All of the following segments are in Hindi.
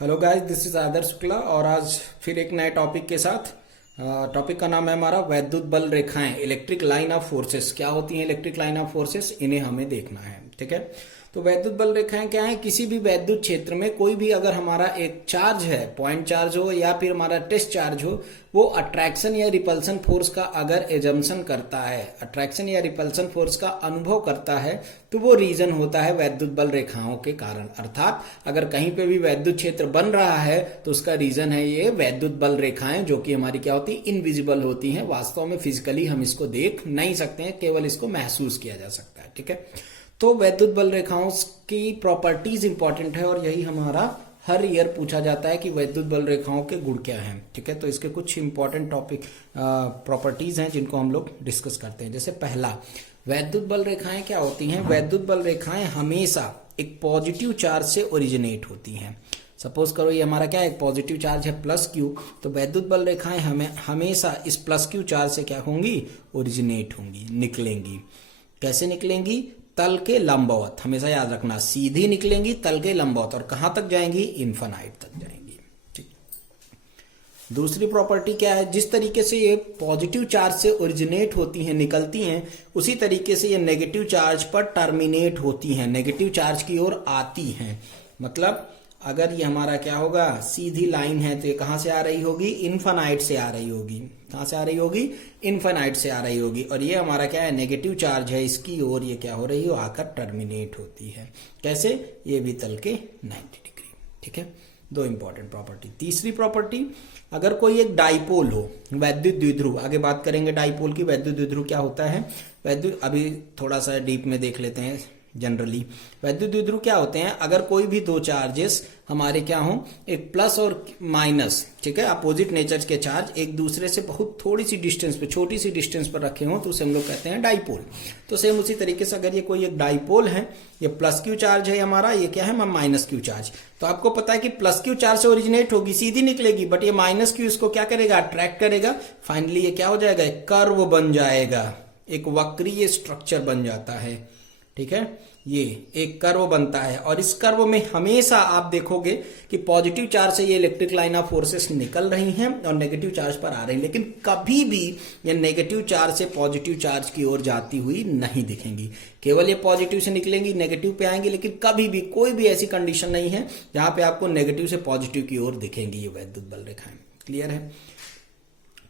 हेलो गाइस, दिस इज आदर्श शुक्ला और आज फिर एक नए टॉपिक के साथ। टॉपिक का नाम है हमारा वैद्युत बल रेखाएं, इलेक्ट्रिक लाइन ऑफ फोर्सेस। क्या होती हैं इलेक्ट्रिक लाइन ऑफ फोर्सेस, इन्हें हमें देखना है। ठीक है, तो वैद्युत बल रेखाएं क्या है? किसी भी वैद्युत क्षेत्र में कोई भी अगर हमारा एक चार्ज है, पॉइंट चार्ज हो या फिर हमारा टेस्ट चार्ज हो, वो अट्रैक्शन या रिपल्सन फोर्स का अगर एजम्पशन करता है, अट्रैक्शन या रिपल्सन फोर्स का अनुभव करता है, तो वो रीजन होता है वैद्युत बल रेखाओं के कारण। अर्थात अगर कहीं पे भी वैद्युत क्षेत्र बन रहा है तो उसका रीजन है ये वैद्युत बल रेखाएं, जो कि हमारी क्या होती है, इनविजिबल होती हैं। वास्तव में फिजिकली हम इसको देख नहीं सकते हैं, केवल इसको महसूस किया जा सकता है। ठीक है, तो वैद्युत बल रेखाओं की प्रॉपर्टीज इंपॉर्टेंट है और यही हमारा हर ईयर पूछा जाता है कि वैद्युत बल रेखाओं के गुण क्या हैं। ठीक है, तो इसके कुछ इंपॉर्टेंट टॉपिक प्रॉपर्टीज हैं जिनको हम लोग डिस्कस करते हैं। जैसे पहला, वैद्युत बल रेखाएं क्या होती हैं? वैद्युत बल रेखाएं हमेशा एक पॉजिटिव चार्ज से ओरिजिनेट होती हैं। सपोज करो ये हमारा क्या है, एक पॉजिटिव चार्ज है प्लस क्यू, तो वैद्युत बल रेखाएं हमें हमेशा इस प्लस क्यू चार्ज से क्या होंगी, ओरिजिनेट होंगी, निकलेंगी। कैसे निकलेंगी? तल के लंबवत। हमेशा याद रखना, सीधी निकलेंगी, तल के लंबवत। और कहां तक जाएंगी? इन्फिनाइट तक जाएंगी। ठीक। दूसरी प्रॉपर्टी क्या है? जिस तरीके से ये पॉजिटिव चार्ज से ओरिजिनेट होती हैं, निकलती हैं, उसी तरीके से ये नेगेटिव चार्ज पर टर्मिनेट होती हैं, नेगेटिव चार्ज की ओर आती हैं। मतलब अगर ये हमारा क्या होगा, सीधी लाइन है, तो ये कहां से आ रही होगी? इन्फिनाइट से आ रही होगी। कहां से आ रही होगी? इन्फिनाइट से आ रही होगी। और ये हमारा क्या है, नेगेटिव चार्ज है, इसकी ओर ये क्या हो रही हो, आकर टर्मिनेट होती है। कैसे? ये भी तल के 90 डिग्री। ठीक है, दो इंपॉर्टेंट प्रॉपर्टी। तीसरी प्रॉपर्टी, अगर कोई एक डाइपोल हो, वैद्युत द्विध्रुव, आगे बात करेंगे डाइपोल की। वैद्युत द्विध्रुव क्या होता है? वैद्युत अभी थोड़ा सा डीप में देख लेते हैं। जनरली वैद्युत द्विध्रुव क्या होते हैं? अगर कोई भी दो चार्जेस हमारे क्या हो, एक प्लस और माइनस, ठीक है, अपोजिट नेचर के चार्ज एक दूसरे से बहुत थोड़ी सी डिस्टेंस पे, छोटी सी डिस्टेंस पर रखे हो, तो उसे हम लोग कहते हैं डाइपोल। तो सेम उसी तरीके से अगर ये कोई एक डाइपोल है, ये प्लस क्यू चार्ज है हमारा, ये क्या है, माइनस क्यू चार्ज, तो आपको पता है कि प्लस क्यू चार्ज से ओरिजिनेट होगी, सीधी निकलेगी, बट ये माइनस क्यू इसको क्या करेगा, अट्रैक्ट करेगा। फाइनली ये क्या हो जाएगा, एक कर्व बन जाएगा, एक वक्रीय स्ट्रक्चर बन जाता है। ठीक है, ये एक कर्व बनता है और इस कर्व में हमेशा आप देखोगे कि पॉजिटिव चार्ज से ये इलेक्ट्रिक लाइन ऑफ फोर्सेस निकल रही हैं और नेगेटिव चार्ज पर आ रही हैं, लेकिन कभी भी ये नेगेटिव चार्ज से पॉजिटिव चार्ज की ओर जाती हुई नहीं दिखेंगी। केवल ये पॉजिटिव से निकलेंगी, नेगेटिव पे आएंगी, लेकिन कभी भी कोई भी ऐसी कंडीशन नहीं है जहां पे आपको नेगेटिव से पॉजिटिव की ओर दिखेंगी ये वैद्युत बल रेखाएं। क्लियर है?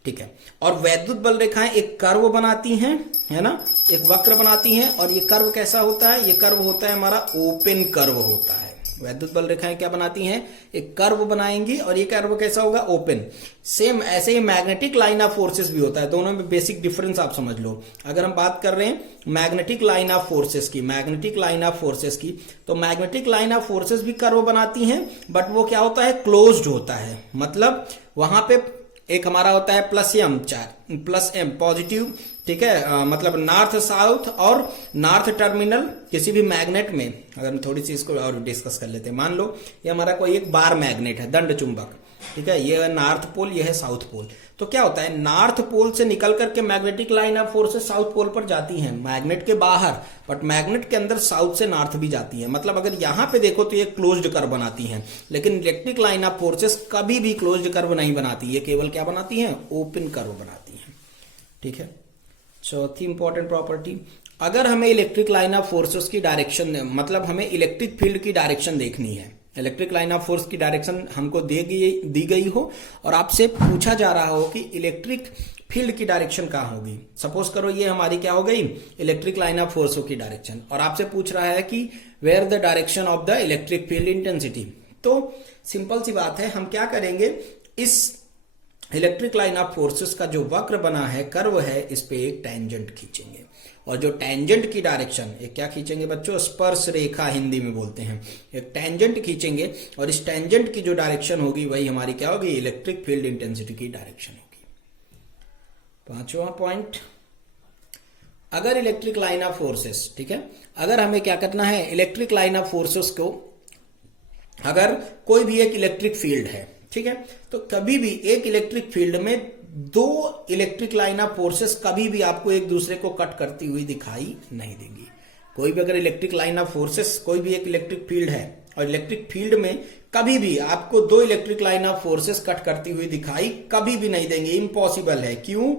ठीक है, और वैद्युत बल रेखाएं एक कर्व बनाती हैं, है ना, एक वक्र बनाती हैं। और ये कर्व कैसा होता है? ये कर्व होता है हमारा ओपन कर्व होता है। वैद्युत बल रेखाएं क्या बनाती हैं? एक कर्व बनाएंगी और ये कर्व कैसा होगा? ओपन। सेम ऐसे ही मैग्नेटिक लाइन ऑफ फोर्सेस भी होता है, दोनों में बेसिक डिफरेंस आप समझ लो। अगर हम बात कर रहे हैं मैग्नेटिक लाइन ऑफ फोर्सेस की, मैग्नेटिक लाइन ऑफ फोर्सेस की, तो मैग्नेटिक लाइन ऑफ फोर्सेस भी कर्व बनाती हैं, बट वो क्या होता है, क्लोज्ड होता है। मतलब वहां पे एक हमारा होता है plus M charge, plus M positive, ठीक है, मतलब नॉर्थ साउथ और नॉर्थ टर्मिनल किसी भी मैग्नेट में। अगर हम थोड़ी सी इसको और डिस्कस कर लेते हैं, मान लो ये हमारा कोई एक बार मैग्नेट है, दंड चुंबक, ठीक है, ये है नॉर्थ पोल, ये है साउथ पोल। तो क्या होता है, नॉर्थ पोल से निकल करके magnetic line of forces south pole पर जाती हैं, मैग्नेट के बाहर, बट मैग्नेट के अंदर साउथ से नॉर्थ भी जाती है। मतलब अगर यहां पे देखो तो ये क्लोज्ड कर्व बनाती हैं, लेकिन इलेक्ट्रिक लाइन ऑफ फोर्सेस कभी भी क्लोज्ड कर्व नहीं बनाती, ये केवल क्या बनाती हैं, ओपन कर्व बनाती हैं। ठीक है, चौथी इंपॉर्टेंट प्रॉपर्टी, अगर हमें इलेक्ट्रिक लाइन ऑफ फोर्सेस की डायरेक्शन, मतलब हमें इलेक्ट्रिक फील्ड की डायरेक्शन देखनी है, इलेक्ट्रिक लाइन ऑफ फोर्स की डायरेक्शन हमको दी गई हो और आपसे पूछा जा रहा हो कि इलेक्ट्रिक फील्ड की डायरेक्शन कहाँ होगी। सपोज करो ये हमारी क्या हो गई, इलेक्ट्रिक लाइन ऑफ फोर्स की डायरेक्शन, और आपसे पूछ रहा है कि where the direction of the electric field intensity. तो सिंपल सी बात है, हम क्या करेंगे, इस इलेक्ट्रिक लाइन ऑफ फोर्सेस का जो वक्र बना है, कर्व है, इस पे एक टेंजेंट खींचेंगे, और जो टेंजेंट की डायरेक्शन, एक क्या खींचेंगे बच्चों, स्पर्श रेखा हिंदी में बोलते हैं, एक टेंजेंट खींचेंगे, और इस टेंजेंट की जो डायरेक्शन होगी वही हमारी क्या होगी, इलेक्ट्रिक फील्ड इंटेंसिटी की डायरेक्शन होगी। पांचवा पॉइंट, अगर इलेक्ट्रिक लाइन ऑफ फोर्सेस, ठीक है, अगर हमें क्या करना है, इलेक्ट्रिक लाइन ऑफ फोर्सेस को, अगर कोई भी एक इलेक्ट्रिक फील्ड है, ठीक है, तो कभी भी एक इलेक्ट्रिक फील्ड में दो इलेक्ट्रिक लाइन ऑफ फोर्सेस कभी भी आपको एक दूसरे को कट करती हुई दिखाई नहीं देंगी। कोई भी अगर इलेक्ट्रिक लाइन ऑफ फोर्सेस, कोई भी एक इलेक्ट्रिक फील्ड है और इलेक्ट्रिक फील्ड में कभी भी आपको दो electric line of forces cut करती हुई दिखाई कभी भी नहीं देंगे, इम्पॉसिबल है। क्यों,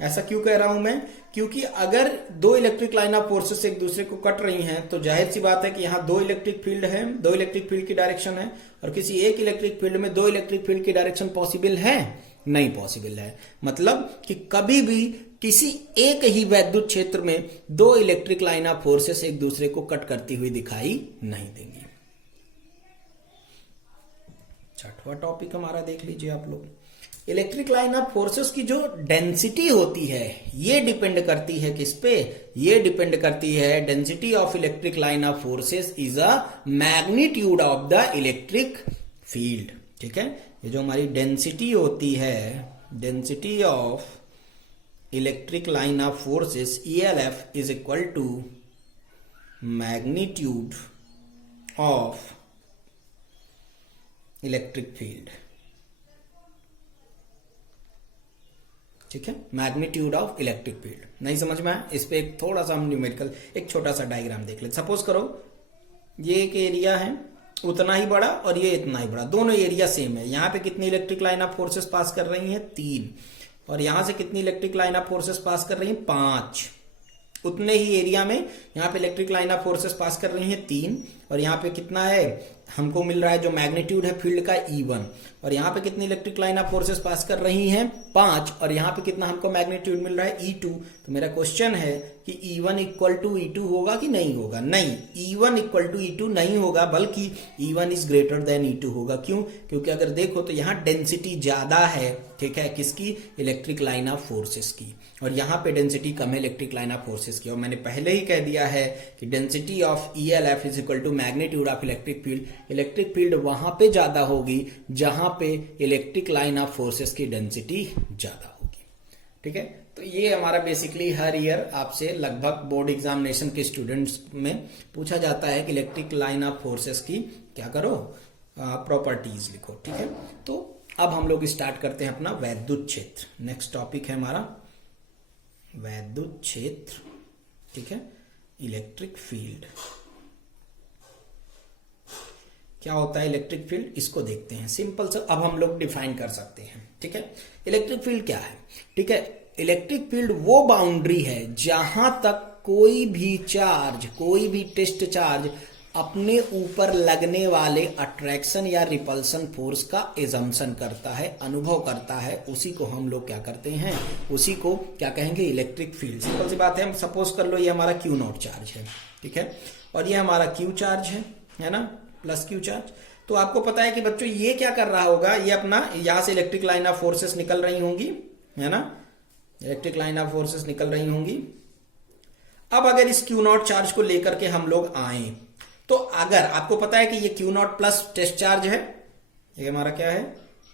ऐसा क्यों कह रहा हूं मैं? क्योंकि अगर दो इलेक्ट्रिक लाइन ऑफ फोर्सेस एक दूसरे को कट रही हैं तो जाहिर सी बात है कि यहां दो इलेक्ट्रिक फील्ड है, दो इलेक्ट्रिक फील्ड की डायरेक्शन है, और किसी एक इलेक्ट्रिक फील्ड में दो इलेक्ट्रिक फील्ड की डायरेक्शन पॉसिबल है? नहीं पॉसिबल है। मतलब कि कभी भी किसी एक ही वैद्युत क्षेत्र में दो इलेक्ट्रिक लाइन ऑफ फोर्सेस एक दूसरे को कट करती हुई दिखाई नहीं देंगी। छठवां टॉपिक हमारा देख लीजिए आप लोग। इलेक्ट्रिक लाइन ऑफ फोर्सेस की जो डेंसिटी होती है ये डिपेंड करती है किस पे? ये डिपेंड करती है, density of electric line of forces is a magnitude of the electric field. ठीक है, ये जो हमारी डेंसिटी होती है, density of electric line of forces ELF is equal to magnitude of electric field. ठीक है, मैग्नीट्यूड ऑफ इलेक्ट्रिक फील्ड। नहीं समझ में आया? इस पे एक थोड़ा सा हम न्यूमेरिकल एक छोटा सा डायग्राम देख लेते। सपोज करो ये एक एरिया है उतना ही बड़ा और ये इतना ही बड़ा, दोनों एरिया सेम है। यहाँ पे कितनी इलेक्ट्रिक लाइन ऑफ फोर्सेस पास कर रही हैं? 3। और यहां से कितनी इलेक्ट्रिक लाइन ऑफ फोर्सेस पास कर रही हैं? 5। उतने ही एरिया में यहाँ पे इलेक्ट्रिक लाइन ऑफ फोर्सेस पास कर रही हैं 3, और यहाँ पे कितना है हमको मिल रहा है जो मैग्नीट्यूड है फील्ड का E1, और यहाँ पे कितनी इलेक्ट्रिक लाइन ऑफ फोर्सेस पास कर रही हैं? 5, और यहाँ पे कितना हमको मैग्नीट्यूड मिल रहा है? E2। तो मेरा क्वेश्चन है कि E1 इक्वल टू E2 होगा कि नहीं होगा? नहीं, E1 इक्वल टू E2 नहीं होगा, बल्कि E1 is greater than E2 होगा। क्यों? क्योंकि अगर देखो तो यहाँ डेंसिटी ज्यादा है, ठीक है, किसकी? इलेक्ट्रिक लाइन ऑफ फोर्सेस की, और यहाँ पे डेंसिटी कम है इलेक्ट्रिक लाइन ऑफ फोर्सेस की। और मैंने पहले ही कह दिया है कि density of ELF is equal to magnitude of electric field. Electric field वहां पे ज्यादा होगी जहां पे इलेक्ट्रिक लाइन ऑफ फोर्सेस की डेंसिटी ज्यादा होगी। ठीक है, तो ये हमारा बेसिकली हर ईयर आपसे लगभग बोर्ड एग्जामिनेशन के स्टूडेंट्स में पूछा जाता है कि इलेक्ट्रिक लाइन ऑफ फोर्सेस की क्या करो, प्रॉपर्टीज लिखो। ठीक है, तो अब हम लोग स्टार्ट करते हैं अपना वैद्युत क्षेत्र। नेक्स्ट टॉपिक है हमारा वैद्युत क्षेत्र। ठीक है, इलेक्ट्रिक फील्ड क्या होता है? इलेक्ट्रिक फील्ड, इसको देखते हैं। सिंपल सा अब हम लोग डिफाइन कर सकते हैं। ठीक है, इलेक्ट्रिक फील्ड क्या है? ठीक है, इलेक्ट्रिक फील्ड वो बाउंड्री है जहां तक कोई भी चार्ज, कोई भी टेस्ट चार्ज अपने ऊपर लगने वाले अट्रैक्शन या रिपल्सन फोर्स का एजम्पशन करता है, अनुभव करता है, उसी को हम लोग क्या करते हैं? उसी को क्या कहेंगे? Electric field. सिंपल सी बात है, सपोज कर लो ये हमारा Q0 चार्ज है, ठीक है, और ये हमारा Q चार्ज है ना, प्लस Q चार्ज। तो आपको पता है कि बच्चों ये क्या कर रहा होगा, ये अपना यहां से इलेक्ट्रिक लाइन ऑफ फोर्सेस निकल रही होंगी, है ना, इलेक्ट्रिक लाइन ऑफ फोर्सेस निकल रही होंगी। अब अगर इस Q0 चार्ज को लेकर के हम लोग आए तो अगर आपको पता है कि ये Q0 प्लस टेस्ट चार्ज है, ये हमारा क्या है?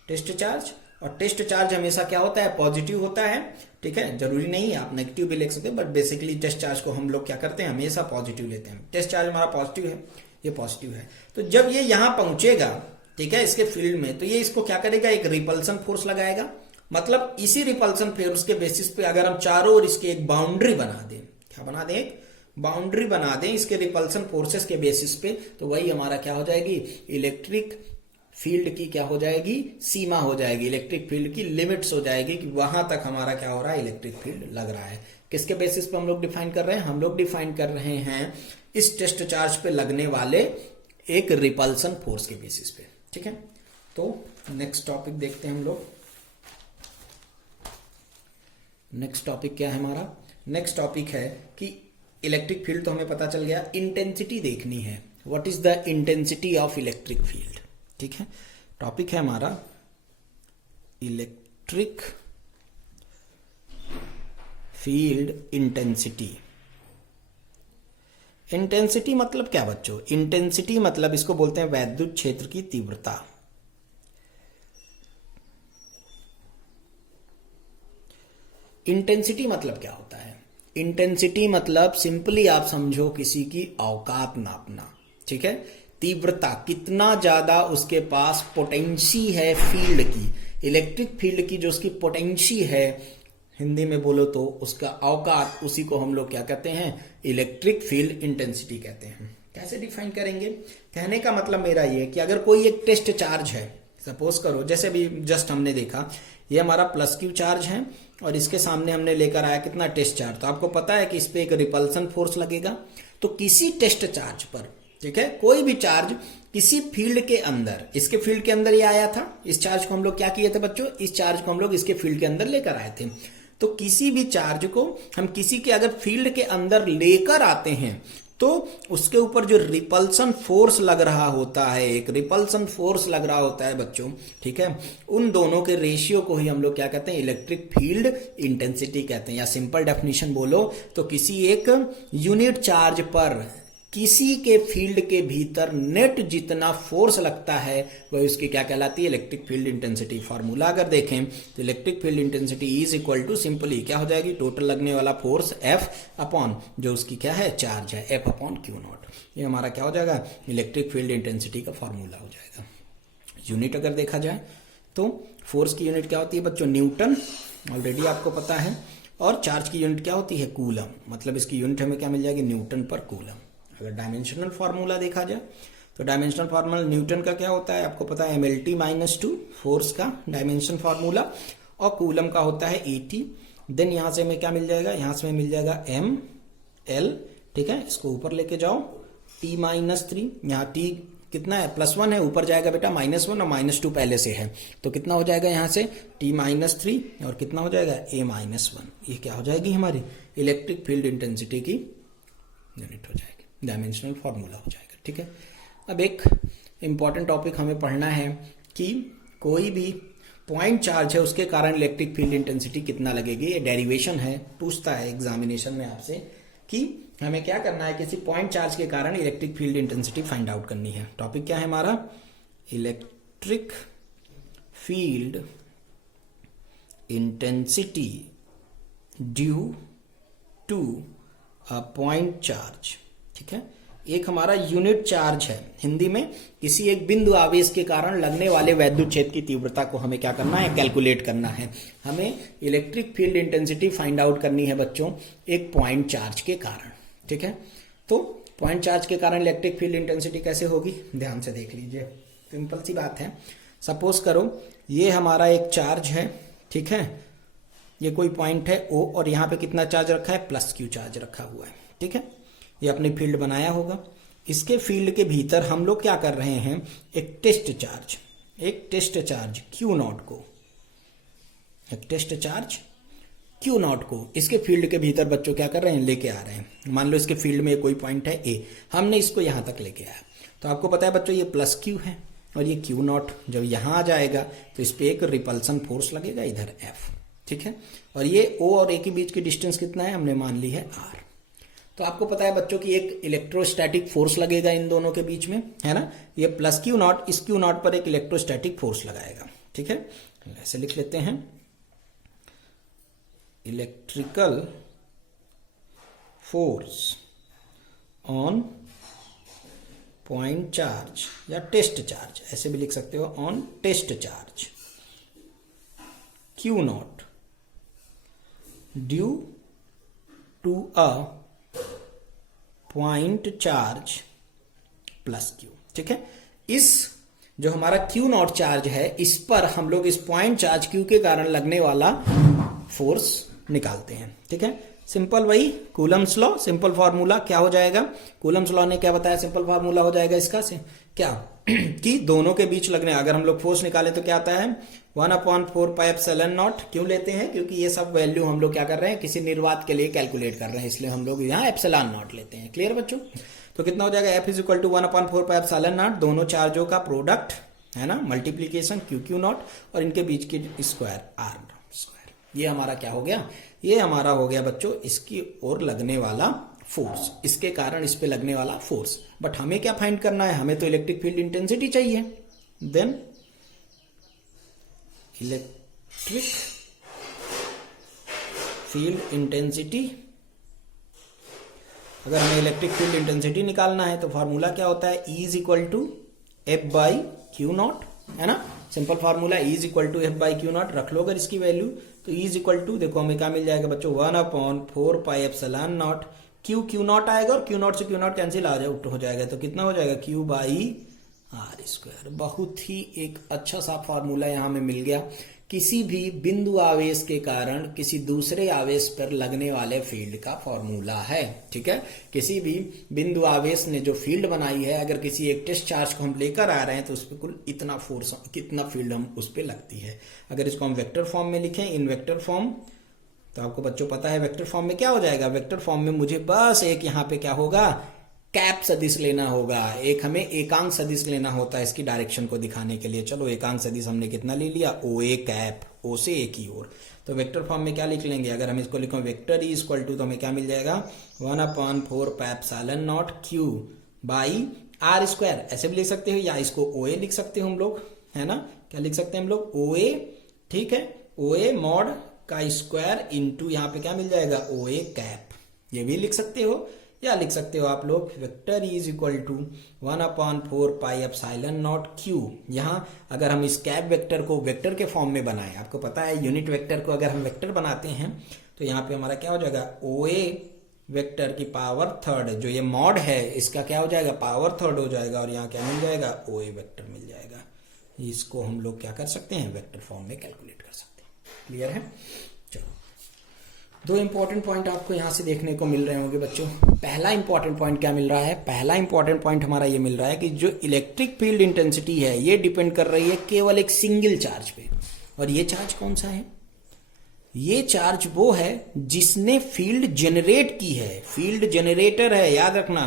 Test charge. और टेस्ट चार्ज हमेशा क्या होता है? पॉजिटिव होता है। ठीक है, जरूरी नहीं है, आप नेगेटिव भी लिख सकते हैं, बट बेसिकली टेस्ट चार्ज को हम लोग क्या करते हैं? हमेशा पॉजिटिव लेते हैं। टेस्ट चार्ज हमारा पॉजिटिव है, ये पॉजिटिव है। तो जब ये यहां पहुंचेगा, ठीक है, इसके फील्ड में, तो ये इसको क्या करेगा? एक रिपल्सन फोर्स लगाएगा। मतलब इसी रिपल्सन फोर्स के बेसिस पे अगर हम चारों ओर इसकी एक बाउंड्री बना दें, क्या बना दें? एक बाउंड्री बना दें इसके रिपल्सन फोर्सेस के बेसिस पे, तो वही हमारा क्या हो जाएगी? इलेक्ट्रिक फील्ड की क्या हो जाएगी? सीमा हो जाएगी, इलेक्ट्रिक फील्ड की लिमिट्स हो जाएगी कि वहां तक हमारा क्या हो रहा है? इलेक्ट्रिक फील्ड लग रहा है। किसके बेसिस पे हम लोग डिफाइन कर रहे हैं? हम लोग डिफाइन कर रहे हैं इस टेस्ट चार्ज पे लगने वाले एक रिपल्सन फोर्स के बेसिस पे। ठीक है, तो नेक्स्ट टॉपिक देखते हैं हम लोग। नेक्स्ट टॉपिक क्या है हमारा? नेक्स्ट टॉपिक है कि इलेक्ट्रिक फील्ड तो हमें पता चल गया, इंटेंसिटी देखनी है। What is the intensity of electric field? ठीक है, टॉपिक है हमारा इलेक्ट्रिक फील्ड इंटेंसिटी। इंटेंसिटी मतलब क्या बच्चों? इंटेंसिटी मतलब इसको बोलते हैं वैद्युत क्षेत्र की तीव्रता। इंटेंसिटी मतलब क्या होता है? इंटेंसिटी मतलब सिंपली आप समझो किसी की औकात नापना। ठीक है, तीव्रता, कितना ज्यादा उसके पास पोटेंसी है फील्ड की, इलेक्ट्रिक फील्ड की जो उसकी पोटेंसी है, हिंदी में बोलो तो उसका औकात, उसी को हम लोग क्या कहते हैं? इलेक्ट्रिक फील्ड इंटेंसिटी कहते हैं। कैसे डिफाइन करेंगे? कहने का मतलब मेरा ये है कि अगर कोई एक टेस्ट चार्ज है, सपोज करो जैसे भी जस्ट हमने देखा ये हमारा प्लस क्यू चार्ज है और इसके सामने हमने लेकर आया कितना टेस्ट चार्ज, तो आपको पता है कि इस पे एक रिपल्सन फोर्स लगेगा। तो किसी टेस्ट चार्ज पर, ठीक है, कोई भी चार्ज किसी फील्ड के अंदर, इसके फील्ड के अंदर ये आया था, इस चार्ज को हम लोग क्या किए थे बच्चों, इस चार्ज को हम लोग इसके फील्ड के अंदर लेकर आए थे। तो किसी भी चार्ज को हम किसी के अगर फील्ड के अंदर लेकर आते हैं तो उसके ऊपर जो रिपल्सन फोर्स लग रहा होता है, एक रिपल्सन फोर्स लग रहा होता है बच्चों, ठीक है, उन दोनों के रेशियो को ही हम लोग क्या कहते हैं, इलेक्ट्रिक फील्ड इंटेंसिटी कहते हैं। या सिंपल डेफिनेशन बोलो तो किसी एक यूनिट चार्ज पर किसी के फील्ड के भीतर नेट जितना फोर्स लगता है वह उसकी क्या कहलाती है, इलेक्ट्रिक फील्ड इंटेंसिटी। फॉर्मूला अगर देखें तो electric field intensity is equal to simply क्या हो जाएगी, टोटल लगने वाला फोर्स F अपॉन जो उसकी क्या है चार्ज है F अपॉन क्यू नॉट। ये हमारा क्या हो जाएगा, इलेक्ट्रिक फील्ड इंटेंसिटी का फॉर्मूला हो जाएगा। यूनिट अगर देखा जाए तो फोर्स की यूनिट क्या होती है बच्चों, न्यूटन, ऑलरेडी आपको पता है, और चार्ज की यूनिट क्या होती है, कूलम, मतलब इसकी यूनिट हमें क्या मिल जाएगी, न्यूटन पर कूलम। अगर डायमेंशनल फार्मूला देखा जाए तो डायमेंशनल फार्मूला न्यूटन का क्या होता है, आपको पता है MLT-2 फोर्स का डायमेंशन फार्मूला, और कूलम का होता है AT। देन यहां से हमें क्या मिल जाएगा, यहां से हमें मिल जाएगा ML, ठीक है, इसको ऊपर लेके जाओ, T-3, यहाँ T कितना है, +1 है, ऊपर जाएगा बेटा -1 और -2 पहले से है, तो कितना हो जाएगा यहाँ से T-3 और कितना हो जाएगा A-1। ये क्या हो जाएगी, हमारी इलेक्ट्रिक फील्ड इंटेंसिटी की यूनिट हो जाएगी, डायमेंशनल फॉर्मूला हो जाएगा, ठीक है। अब एक इंपॉर्टेंट टॉपिक हमें पढ़ना है कि कोई भी पॉइंट चार्ज है उसके कारण इलेक्ट्रिक फील्ड इंटेंसिटी कितना लगेगी। ये डेरिवेशन है, पूछता है एग्जामिनेशन में आपसे कि हमें क्या करना है, किसी पॉइंट चार्ज के कारण electric field intensity find out करनी है। टॉपिक क्या है हमारा, electric field intensity due to a point charge, ठीक है। एक हमारा यूनिट चार्ज है, हिंदी में किसी एक बिंदु आवेश के कारण लगने वाले वैद्युत क्षेत्र की तीव्रता को हमें क्या करना है, कैलकुलेट करना है। हमें electric field intensity find out करनी है बच्चों एक पॉइंट चार्ज के कारण, ठीक है। तो पॉइंट चार्ज के कारण इलेक्ट्रिक फील्ड इंटेंसिटी कैसे होगी, ध्यान से देख लीजिए, सिंपल सी बात है। सपोज करो ये हमारा एक चार्ज है, ठीक है, ये कोई पॉइंट है O और यहाँ पे कितना चार्ज रखा है, +Q चार्ज रखा हुआ है, ठीक है। ये अपनी फील्ड बनाया होगा, इसके फील्ड के भीतर हम लोग क्या कर रहे हैं, एक टेस्ट चार्ज Q0 को, एक टेस्ट चार्ज Q0 को इसके फील्ड के भीतर बच्चों क्या कर रहे हैं, लेके आ रहे हैं। मान लो इसके फील्ड में कोई पॉइंट है A, हमने इसको यहां तक लेके आया, तो आपको पता है बच्चों ये +Q है और ये Q0 जब यहां आ जाएगा तो इस पे एक रिपल्सन फोर्स लगेगा इधर F, ठीक है। और ये O और A के बीच की डिस्टेंस कितना है, हमने मान ली है R। तो आपको पता है बच्चों की एक इलेक्ट्रोस्टैटिक फोर्स लगेगा इन दोनों के बीच में, है ना, ये +Q0 इस Q0 पर एक इलेक्ट्रोस्टैटिक फोर्स लगाएगा, ठीक है। ऐसे लिख लेते हैं, electrical force on point charge या टेस्ट चार्ज, ऐसे भी लिख सकते हो, on test charge Q0 due to a point charge +Q, ठीक है। इस जो हमारा Q0 चार्ज है इस पर हम लोग इस पॉइंट चार्ज Q के कारण लगने वाला फोर्स निकालते हैं, ठीक है। सिंपल वही कूलम्स लॉ, सिंपल फार्मूला क्या हो जाएगा, कूलम्स लॉ ने क्या बताया, सिंपल फार्मूला हो जाएगा इसका से क्या कि दोनों के बीच लगने, अगर हम लोग फोर्स निकाले तो क्या आता है 1/4πε0। क्यों लेते हैं, क्योंकि ये सब वैल्यू हम लोग क्या कर रहे हैं, किसी निर्वात के लिए कैलकुलेट कर रहे हैं, इसलिए हम लोग यहाँ ε0 लेते हैं। क्लियर बच्चों, तो कितना हो जाएगा, F = 1/4πε0, दोनों चार्जों का प्रोडक्ट है ना, मल्टीप्लीकेशन Q0 और इनके बीच की स्क्वायर R स्क्वायर। ये हमारा क्या हो गया, ये हमारा हो गया बच्चों इसकी ओर लगने वाला फोर्स, इसके कारण इस पे लगने वाला फोर्स। बट हमें क्या फाइंड करना है, हमें तो इलेक्ट्रिक फील्ड इंटेंसिटी चाहिए। देन इलेक्ट्रिक फील्ड इंटेंसिटी, अगर हमें इलेक्ट्रिक फील्ड इंटेंसिटी निकालना है तो फॉर्मूला क्या होता है, E = F/Q0, है ना, सिंपल फार्मूला E = F/Q0 रख लो अगर इसकी वैल्यू, तो E = देखो हमें क्या मिल जाएगा बच्चों 1/4πε0 क्यू नॉट आएगा और क्यू नॉट से क्यू नॉट कैंसिल हो जाएगा, तो कितना हो जाएगा क्यू बाई आर स्क्वायर। बहुत ही एक अच्छा सा फॉर्मूला यहां में मिल गया। किसी भी बिंदु आवेश के कारण किसी दूसरे आवेश पर लगने वाले फील्ड का फॉर्मूला है, ठीक है। किसी भी बिंदु आवेश ने जो फील्ड बनाई है, अगर किसी एक टेस्ट चार्ज को हम लेकर आ रहे हैं तो उस पर कुल इतना फोर्स, कितना फील्ड हम उस पर लगती है। अगर इसको हम वेक्टर फॉर्म में लिखें, इन वेक्टर फॉर्म, तो आपको बच्चों पता है वेक्टर फॉर्म में क्या हो जाएगा। वेक्टर फॉर्म में मुझे बस एक यहाँ पे क्या होगा, कैप सदिश लेना होगा। एक हमें एकांक सदिश लेना होता है इसकी डायरेक्शन को दिखाने के लिए। चलो एकांक सदिश हमने कितना ले लिया, ओ ए कैप, ओ से ए की ओर। तो वेक्टर फॉर्म में क्या लिख लेंगे, अगर हम इसको लिखो वेक्टर ई इक्वल टू, तो हमें क्या मिल जाएगा 1/4 pi epsilon naught q by r square. ऐसे भी लिख सकते हो या इसको ओ ए लिख सकते हो हम लोग, है ना। क्या लिख सकते हैं हम लोग, ओ ए, ठीक है, ओ ए मॉड का स्क्वायर इंटू यहाँ पे क्या मिल जाएगा ओ ए कैप। ये भी लिख सकते हो, या लिख सकते हो आप लोग vector is equal to 1/4 pi epsilon naught Q. यहाँ अगर हम इस कैप वेक्टर को वेक्टर के फॉर्म में बनाएं, आपको पता है यूनिट वेक्टर को अगर हम वेक्टर बनाते हैं तो यहाँ पे हमारा क्या हो जाएगा, ओ ए वेक्टर की पावर थर्ड, जो ये मॉड है इसका क्या हो जाएगा, पावर थर्ड हो जाएगा, और यहाँ क्या मिल जाएगा, ओ ए वेक्टर मिल जाएगा। इसको हम लोग क्या कर सकते हैं, वेक्टर फॉर्म में कैलकुलेट कर सकते हैं। क्लियर है। चलो, दो इंपॉर्टेंट पॉइंट आपको यहां से देखने को मिल रहे होंगे बच्चों। पहला इंपॉर्टेंट पॉइंट क्या मिल रहा है, पहला इंपॉर्टेंट पॉइंट हमारा ये मिल रहा है कि जो इलेक्ट्रिक फील्ड इंटेंसिटी है ये डिपेंड कर रही है केवल एक सिंगल चार्ज पे। और ये चार्ज कौन सा है, ये चार्ज वो है जिसने फील्ड जनरेट की है। फील्ड जनरेटर है, याद रखना,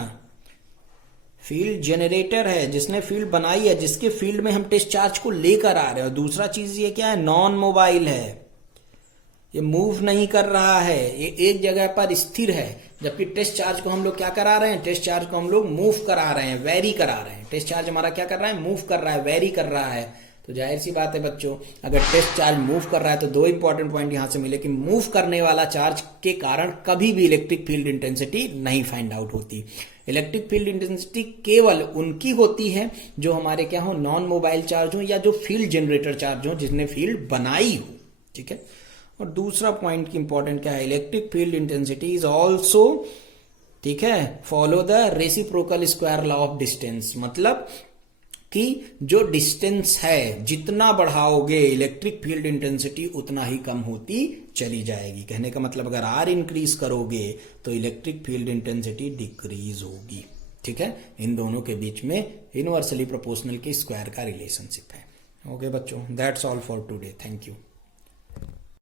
फील्ड जनरेटर है, जिसने फील्ड बनाई है, जिसके फील्ड में हम टेस्ट चार्ज को लेकर आ रहे हैं। और दूसरा चीज ये क्या है, नॉन मोबाइल है, ये मूव नहीं कर रहा है, ये एक जगह पर स्थिर है। जबकि टेस्ट चार्ज को हम लोग क्या करा रहे हैं, टेस्ट चार्ज को हम लोग मूव करा रहे हैं, वेरी करा रहे हैं। टेस्ट चार्ज हमारा क्या कर रहा है, मूव कर रहा है, वेरी कर रहा है। तो जाहिर सी बात है बच्चों, अगर टेस्ट चार्ज मूव कर रहा है तो दो इंपॉर्टेंट पॉइंट यहां से मिले कि मूव करने वाला चार्ज के कारण कभी भी इलेक्ट्रिक फील्ड इंटेंसिटी नहीं फाइंड आउट होती। इलेक्ट्रिक फील्ड इंटेंसिटी केवल उनकी होती है जो हमारे क्या हो, नॉन मोबाइल चार्ज हो या जो फील्ड जनरेटर चार्ज हो, जिसने फील्ड बनाई हो, ठीक है। और दूसरा पॉइंट की इंपॉर्टेंट क्या है, electric field intensity is also, ठीक है, follow the reciprocal square law of distance. मतलब कि जो डिस्टेंस है, जितना बढ़ाओगे इलेक्ट्रिक फील्ड इंटेंसिटी उतना ही कम होती चली जाएगी। कहने का मतलब अगर आर इंक्रीज करोगे तो इलेक्ट्रिक फील्ड इंटेंसिटी डिक्रीज होगी, ठीक है। इन दोनों के बीच में इनवर्सली प्रोपोर्शनल के स्क्वायर का रिलेशनशिप है। ओके बच्चों, that's all for today, thank you.